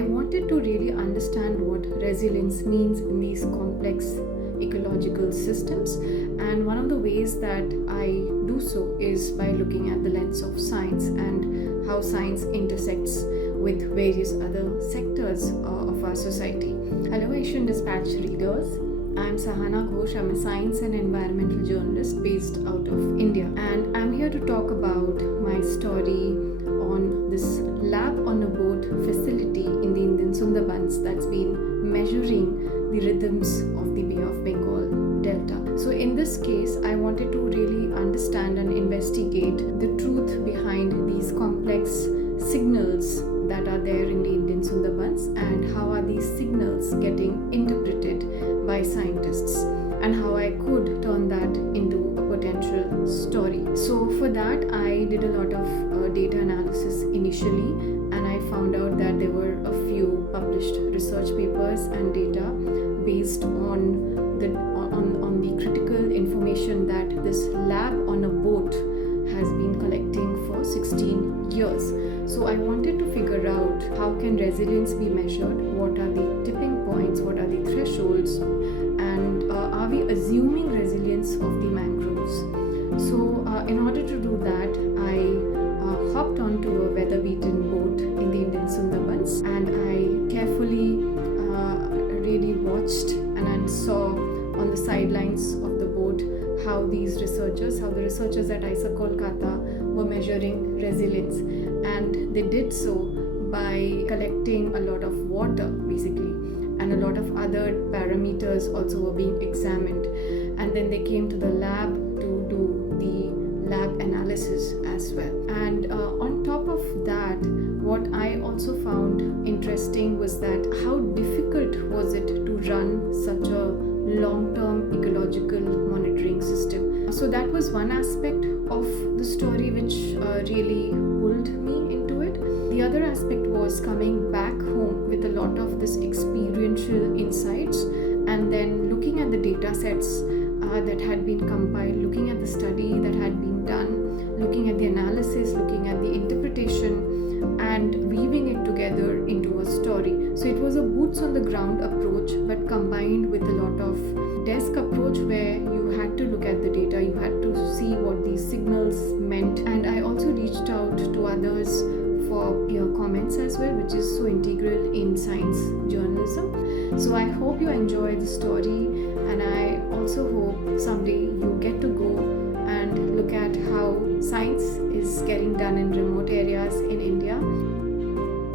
I wanted to really understand what resilience means in these complex ecological systems, and one of the ways that I do so is by looking at the lens of science and how science intersects with various other sectors of our society. Hello, Asian Dispatch readers. I'm Sahana Ghosh. I'm a science and environmental journalist based out of India, and I'm here to talk about my story on this lab on a boat facility in the Indian Sundarbans that's been measuring the rhythms of the Bay of Bengal Delta. So in this case, I wanted to really understand and investigate the truth behind these complex signals that are there in the Indian Sundarbans, and how are these signals getting interpreted by scientists, and how I could turn that into a potential story. So for that, I did a lot of data analysis initially, and I found out that there were a few published research papers and data based on the critical information that this lab on a boat has been collecting for 16 years. So I wanted to figure out how can resilience be measured, what are the tipping points, what are the thresholds, and are we assuming resilience of the mangroves. So in order to do that, I hopped onto a weather-beaten boat in the Indian Sundarbans, and I carefully really watched and saw on the sidelines of the boat how the researchers at IISA Kolkata were measuring resilience, and they did so by collecting a lot of water basically, and a lot of other parameters also were being examined, and then they came to the lab to do the lab analysis as well. And on top of that, what I also found interesting was that how difficult was it to run such a long-term ecological monitoring system. So that was one aspect of the story which really pulled me into it. The other aspect was coming back home with a lot of this experiential insights, and then looking at the data sets that had been compiled, looking at the study that had been done, looking at the analysis, looking at the interpretation, and weaving it together into a story. So it was a boots on the ground approach, but combined with a lot of desk approach where you had to look at the data, you had to see what these signals meant. And I also reached out to others for your comments as well, which is so integral in science journalism. So I hope you enjoy the story, and I also hope someday you get to go and look at how science is getting done in remote areas in India.